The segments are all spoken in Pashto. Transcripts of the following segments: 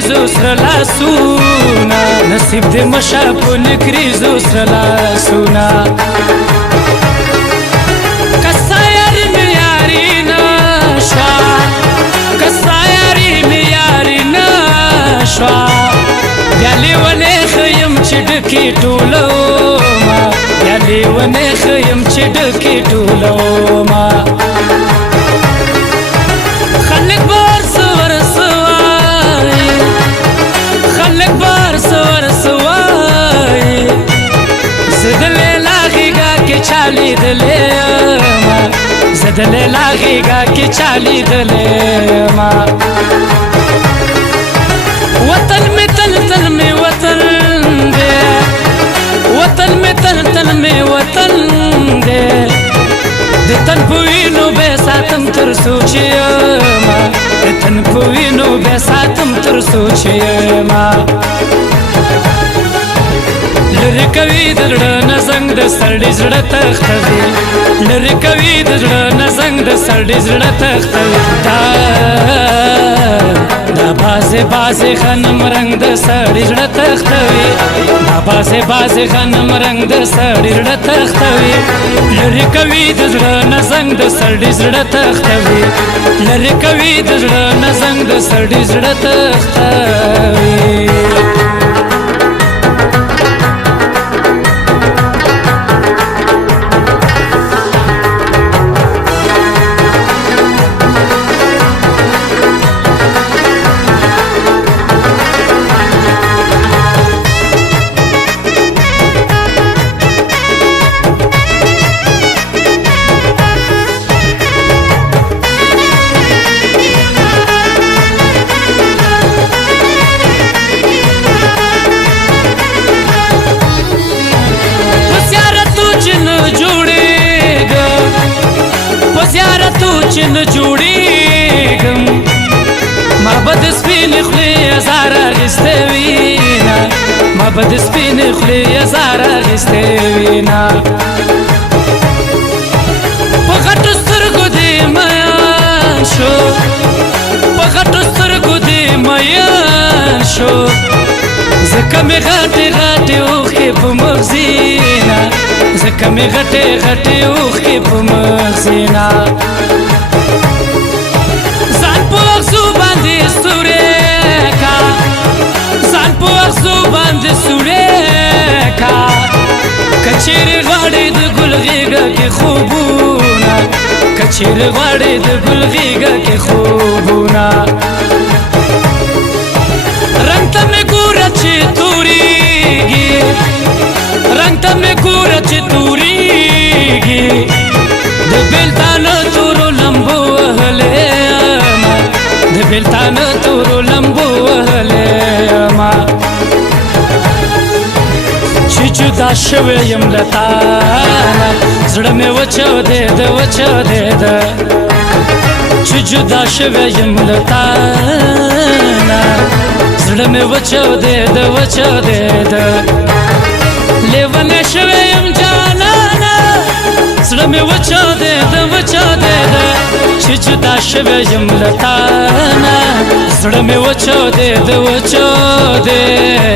نکریزو سره لاسونه نصیب دې مشه په نکریزو سره لاسونه که ستا یاري مې یاري نه شوه که ستا یاري مې یاري نه شوه بیا لیونی ښه یم چې ډکې ټولومه بیا لیونی ښه یم چې ډکې ټولومه خلک به ورڅه ورڅه وایي خلک به ورڅه ورڅه وایي زه د لیلا غېږه کې چا لیدلی یمه زه د لیلا غېږه کې چا لیدلی یمه وطن می تل تل می وطن دی وطن می تل تل می وطن دی د تن په وینو به ساتم تر څو چې یمه د تن په وینو به ساتم تر څو چې یمه لرې کوي د زړه نه زنګ د سړي زړه تختوي لرې کوي د زړه نه زنګ د سړي زړه تختوي دا بازې بازې غنم رنګ د سړي زړه تختوي دا بازې بازې غنم رنګ د سړي زړه تختوي لرې کوي د زړه نه زنګ د سړي زړه تختوي لرې کوي د زړه نه زنګ د سړي زړه تختوي چې نه جوړېږم ما به د سپینې خولې ازار اخیستی وینه ما به د سپینې خولې ازار اخیستی وینه په غټو سترګو دې مین شو په غټو سترګو دې مین شو ځکه مې غټې غټې اوښکې په مغزي نه ځکه مې غټې غټې اوښکې په مغزي نه ځان په اغزو باندې ستورې کا ځان په اغزو باندې ستورې کا که چیرې غواړې د ګل غېږه کې خوبونه که چیرې غواړې د ګل غېږه کې خوبونه رنګ ته مې ګوره چې تورېږي رنګ ته مې ګوره چې تورېږي د بېلتانه تورو لمبو وهلی یمه د بېلتانه تورو لمبو وهلی یمه چې جدا شوی یم له تانه زړه مې وچاودېده وچاودېده چې جدا شوی یم له تانه زړه مې وچاودېده وچاودېده لیونی شوی یم جانانه زړه مې وچاودېده وچاودېده چې جدا شوی یم له تانه زړه مې وچاودېده وچاودېده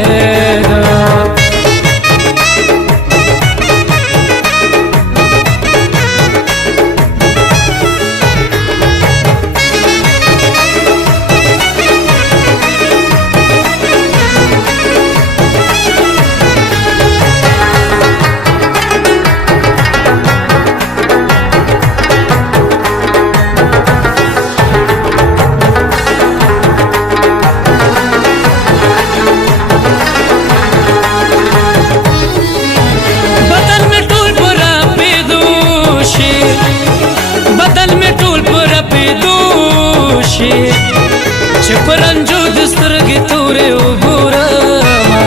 چې پرنجو د سترګې تورې وګورمه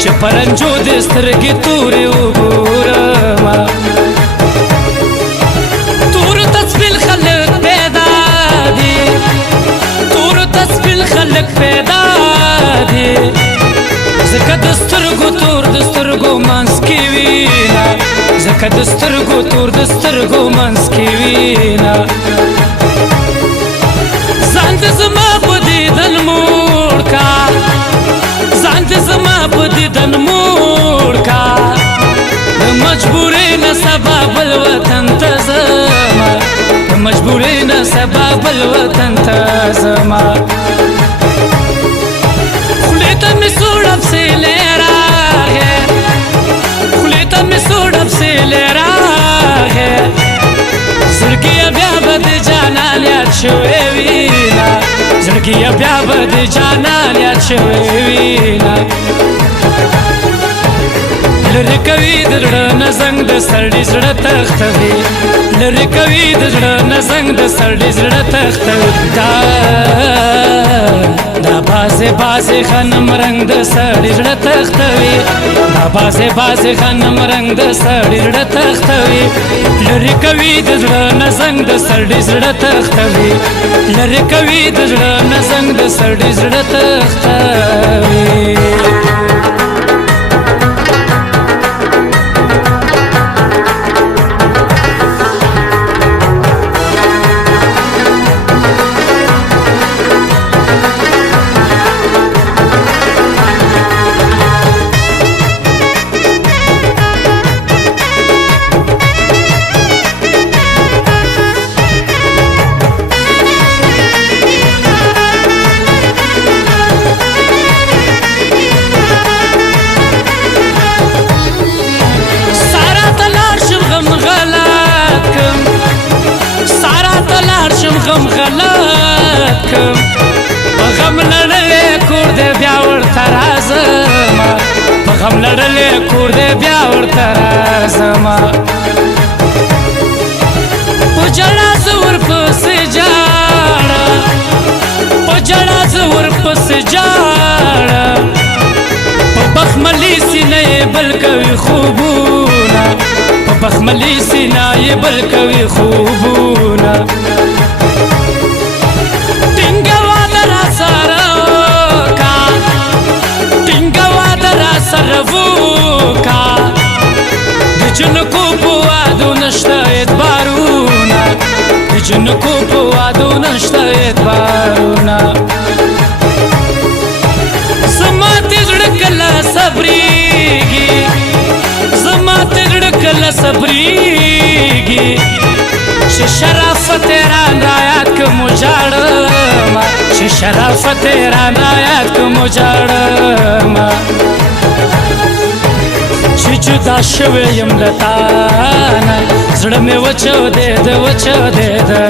چې پرنجو د سترګې تورې وګورمه تورو ته سپین خلک پیدا دي تورو ته سپین خلک پیدا دي ځکه د سترګو تور د سترګو منځ کې وینه ځکه د سترګو تور د سترګو منځ کې وینه ځان ته زما په دیدن موړ کا سبا بل وطن ته زما د مجبورۍ نه سبا بل وطن ته زما خولې ته مې سوړ افسېلی راغی خولې ته مې سوړ افسېلی راغی زړګیه بیا به د جانان یاد شوی وینه زړګیه بیا به د جانان یاد شوی وینه لرې کوي د زړه نه زنګ د سړي زړه تختوي لرې کوي د زړه نه زنګ د سړي زړه تختوي دا بازې بازې غنم رنګ د سړي زړه تختوي دا بازې بازې غنم رنګ د سړي زړه تختوي لرې کوي د زړه نه زنګ د سړي زړه تختوي لرې کوي د زړه نه زنګ د سړي زړه تختوي غم غلط کم په غم لړلې کور دې بیا ورته راځمه په غم لړلې کور دې بیا ورته راځمه په ژړا زه ورپسې ژاړم په ژړا زه ورپسې ژاړم په بخملي سینه یې بل کوي خوبونه په بخملي سینه یې بل کوي خوبونه سرفوکا د جنکو په وادو نشته اعتبارونه د جنکو په وادو نشته اعتبارونه زما ته زړه کله صبرېږي زما ته زړه کله صبرېږي چې شرافت ران رایاد که مو ژاړمه چې شرافت ران رایاد که مو ژاړمه چې جدا شوی یم له تانه زړه مې وچاودېده وچاودېده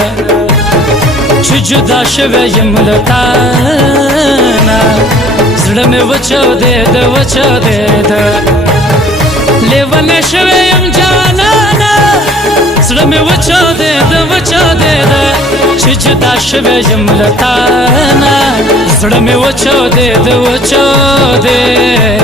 چې جدا شوی یم له تانه زړه مې وچاودېده وچاودېده لیونی شوی یم جانانه زړه مې وچاودېده وچاودېده چې جدا شوی یم له تانه زړه مې وچاودېده وچاودېده